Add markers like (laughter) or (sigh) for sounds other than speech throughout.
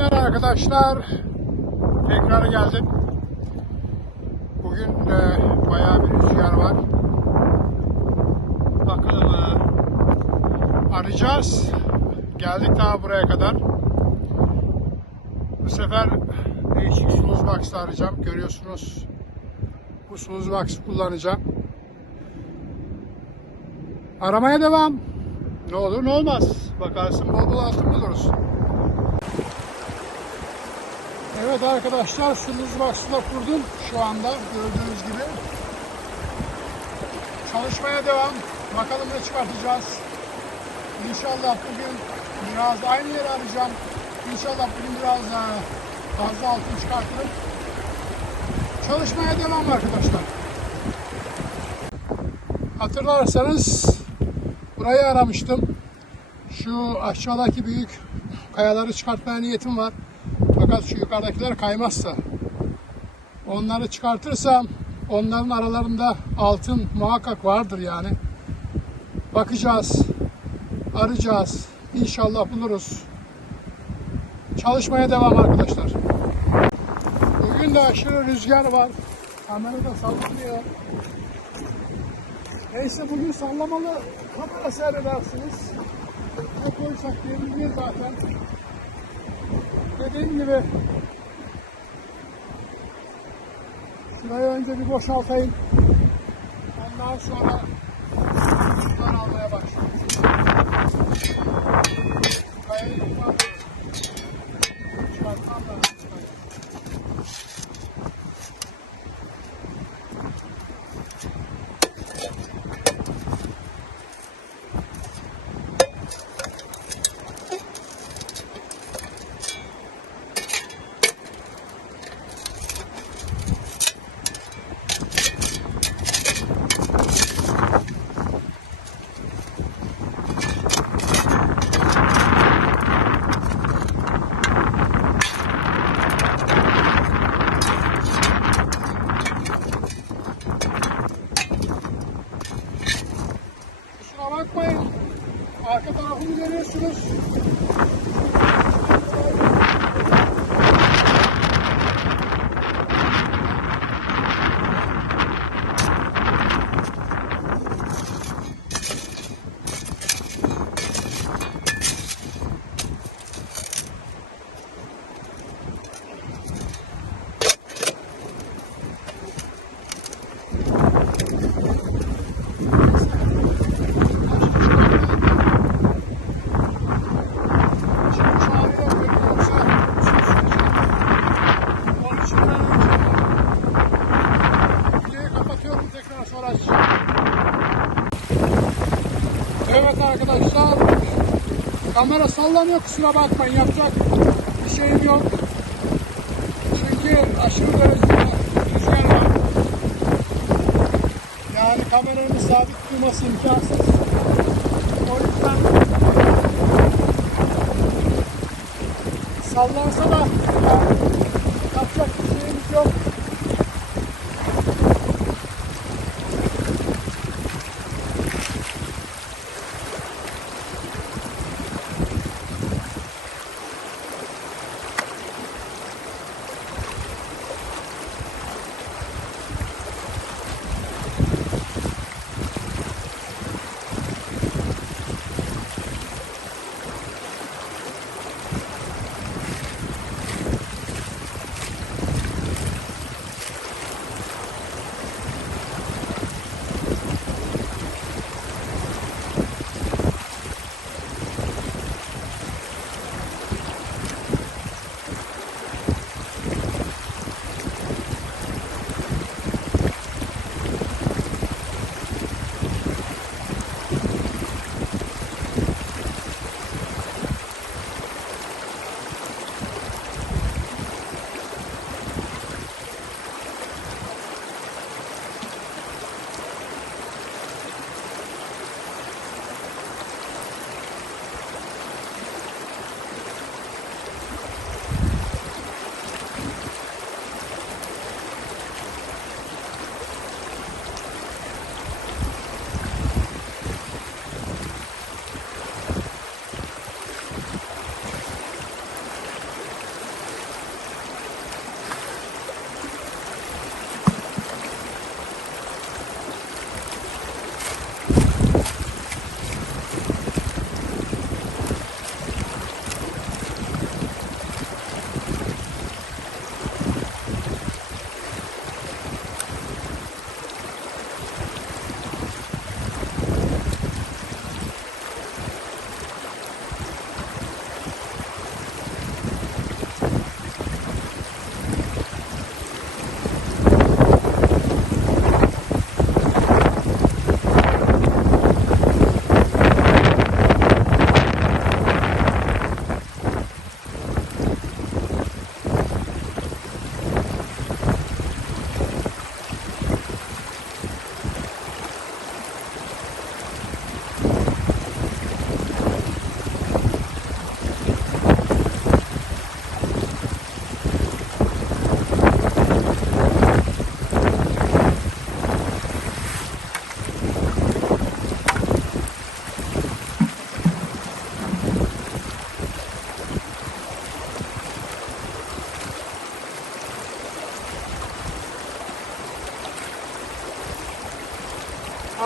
günler arkadaşlar. Tekrar geldim. Bugün de bayağı bir rüzgar var. Bakalım e, arayacağız. Geldik daha buraya kadar. Bu sefer değişik suluz box'ı arayacağım. Görüyorsunuz. Bu suluz box'ı kullanacağım. Aramaya devam. Ne olur ne olmaz. Bakarsın bol bol altın buluruz. Evet arkadaşlar sınız box'la kurdum şu anda gördüğünüz gibi. Çalışmaya devam. Bakalım ne çıkartacağız. İnşallah bugün biraz aynı yeri arayacağım. İnşallah bugün biraz daha fazla altın çıkartırım. Çalışmaya devam arkadaşlar. Hatırlarsanız burayı aramıştım. Şu aşağıdaki büyük kayaları çıkartmaya niyetim var. Fakat şu yukarıdakiler kaymazsa onları çıkartırsam onların aralarında altın muhakkak vardır yani. Bakacağız. Arayacağız. İnşallah buluruz. Çalışmaya devam arkadaşlar. Bugün de aşırı rüzgar var. Kamera da sallanıyor. Neyse bugün sallamalı kamera seyredersiniz. Ne koysak belli zaten. Dediğim gibi şurayı önce bir boşaltayım. Ondan sonra sular almaya başlayayım. Arka tarafını görüyorsunuz. Şimdi çağırıyor beni yoksa Onun için ben videoyu kapatıyorum tekrar sonra açacağım. Evet arkadaşlar kamera sallanıyor kusura bakmayın yapacak bir şeyim yok. Çünkü aşırı derecede rüzgar var. Yani kameranın sabit durması imkansız. O yüzden sallansa da yani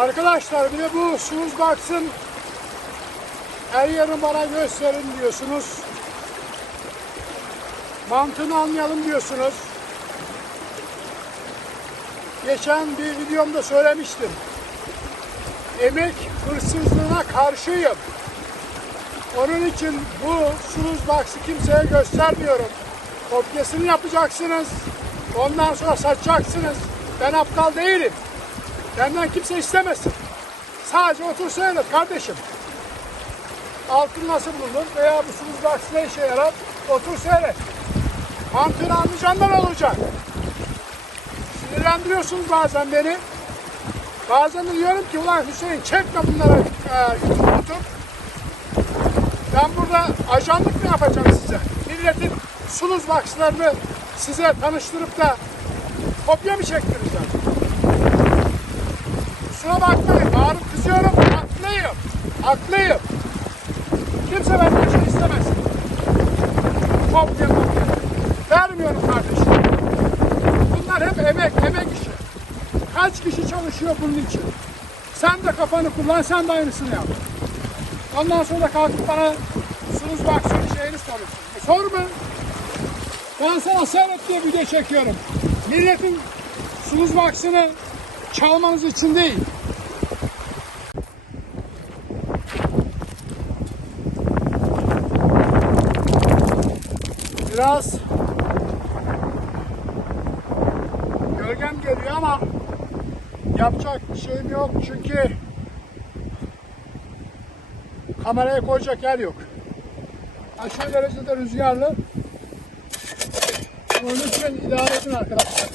Arkadaşlar bir de bu Suz Box'ın her yerini bana gösterin diyorsunuz. Mantığını anlayalım diyorsunuz. Geçen bir videomda söylemiştim. Emek hırsızlığına karşıyım. Onun için bu Suz Box'ı kimseye göstermiyorum. Kopyasını yapacaksınız. Ondan sonra satacaksınız. Ben aptal değilim. Benden kimse istemesin. Sadece otur seyret kardeşim. Altın nasıl bulunur veya bu Box ne işe yarar? Otur seyret. Mantığını anlayacaksın olacak. Sinirlendiriyorsunuz bazen beni. Bazen de diyorum ki ulan Hüseyin çekme bunları e, tutup. Ben burada ajanlık mı yapacağım size? Milletin suluz bakslarını size tanıştırıp da kopya mı çektireceğim? Kusura bakmayın, bağırıp kızıyorum. Haklıyım. Haklıyım. Kimse benden şey istemez. Kopya kopya. Vermiyorum kardeşim. Bunlar hep emek, emek işi. Kaç kişi çalışıyor bunun için? Sen de kafanı kullan, sen de aynısını yap. Ondan sonra kalkıp bana sunuz baksın şeyini soruyorsun. E sorma. Ben sana seyret diye video çekiyorum. Milletin sunuz baksını çalmanız için değil. Biraz gölgem geliyor ama yapacak bir şeyim yok çünkü kameraya koyacak yer yok. Aşırı derecede rüzgarlı. Ama lütfen idare edin arkadaşlar.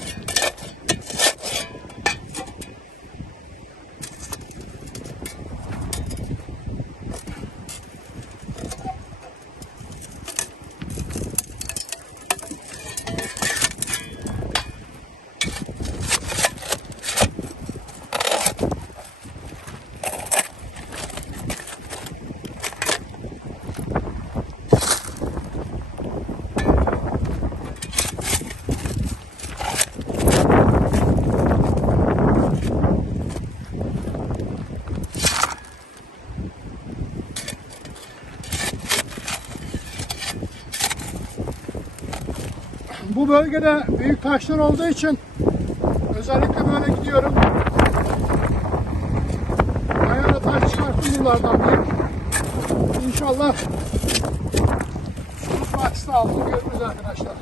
Bu bölgede büyük taşlar olduğu için özellikle böyle gidiyorum. Ayağına taş çıkarttım bunlardan bir. İnşallah Sulus Max'ta altını görürüz arkadaşlar.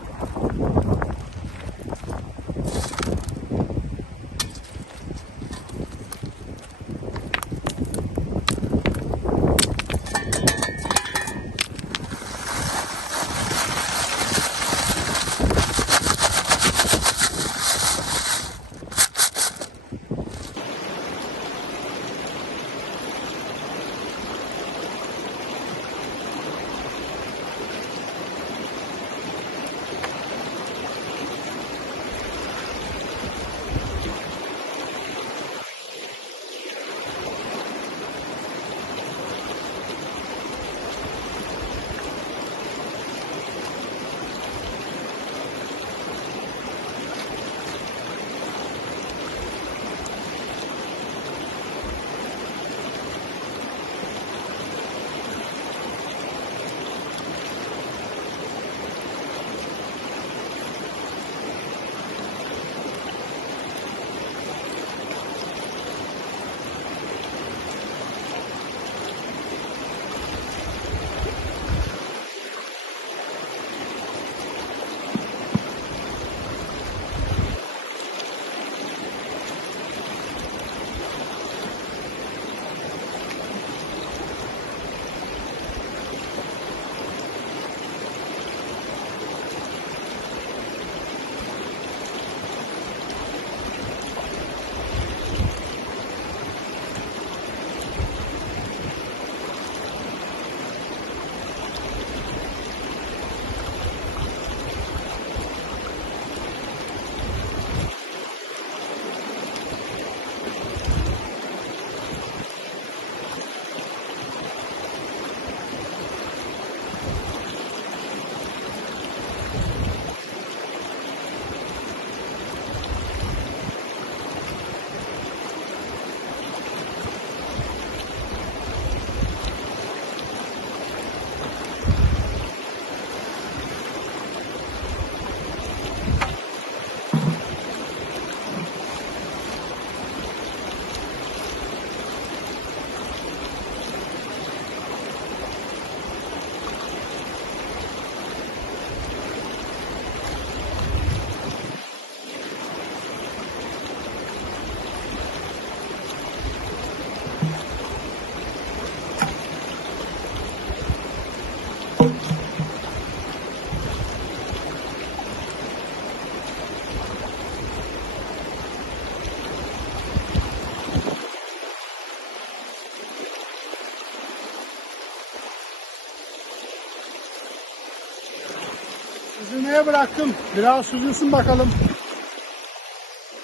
Süzülmeye bıraktım. Biraz süzülsün bakalım.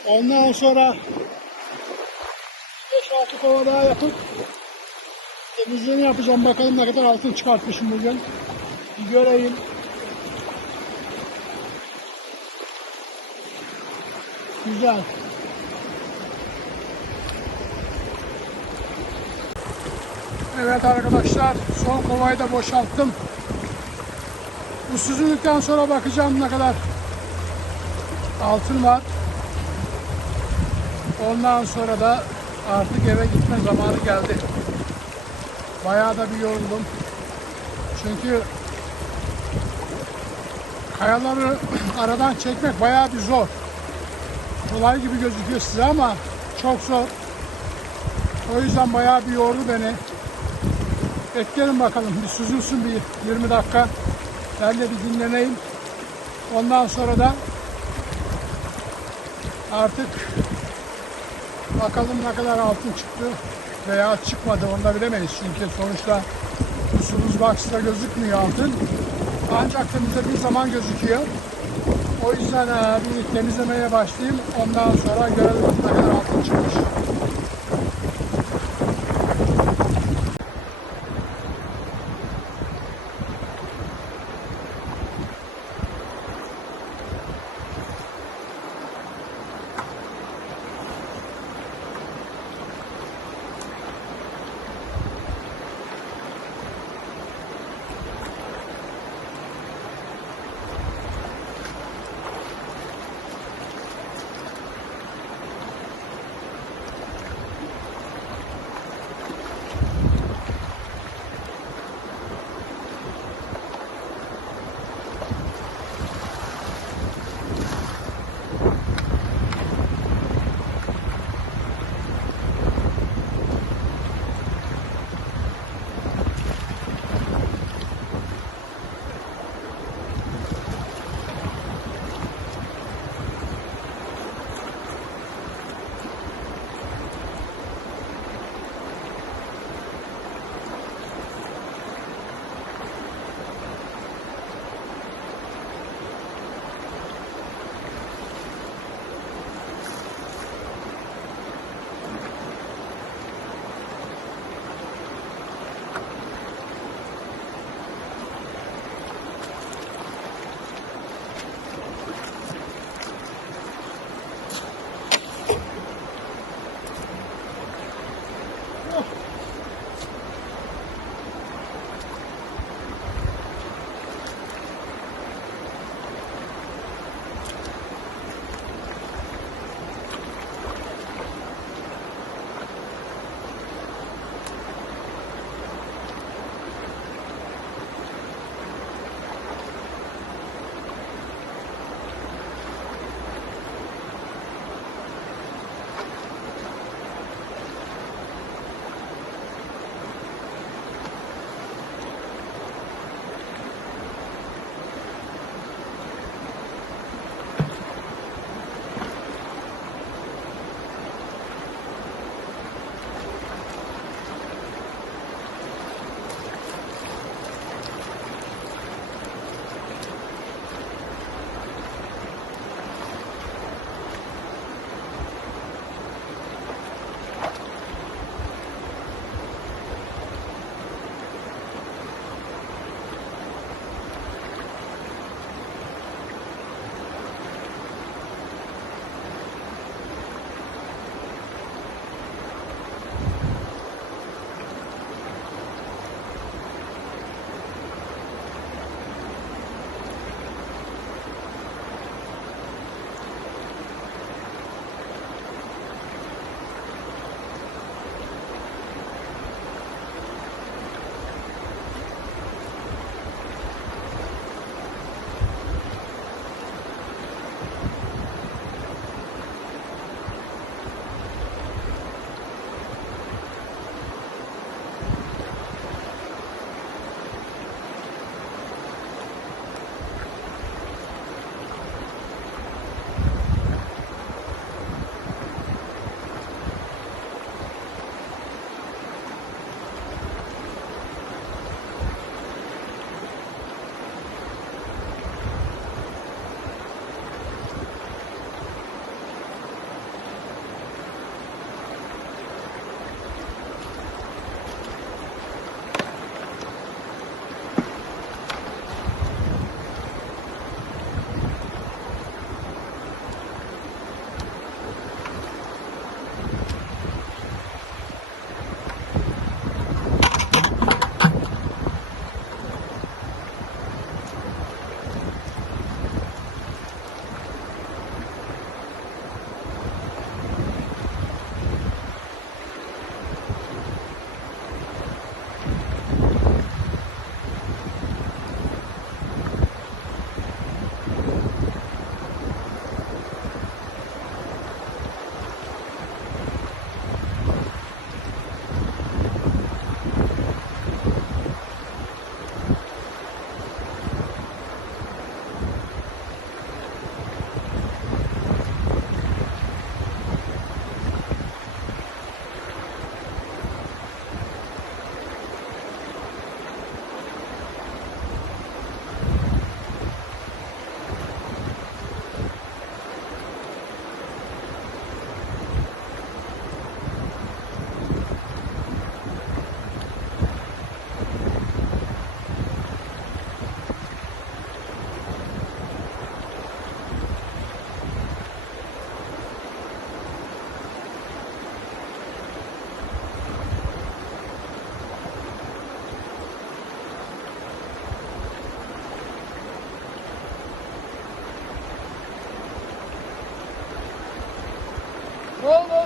Ondan sonra 5-6 kova daha yapıp temizliğini yapacağım. Bakalım ne kadar altın çıkartmışım bugün. Bir göreyim. Güzel. Evet arkadaşlar son kovayı da boşalttım. Bu süzüldükten sonra bakacağım ne kadar altın var. Ondan sonra da artık eve gitme zamanı geldi. Bayağı da bir yoruldum. Çünkü kayaları (clears throat) aradan çekmek bayağı bir zor. Kolay gibi gözüküyor size ama çok zor. O yüzden bayağı bir yordu beni. Bekleyelim bakalım bir süzülsün bir 20 dakika. Ben de bir dinleneyim. Ondan sonra da artık bakalım ne kadar altın çıktı veya çıkmadı onu da bilemeyiz. Çünkü sonuçta usulüz box'ta gözükmüyor altın. Ancak temizlediği zaman gözüküyor. O yüzden e, bir temizlemeye başlayayım. Ondan sonra görelim ne kadar altın çıkmış.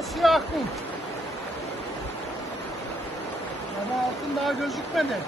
Siyah kum. Ama altın daha gözükmedi.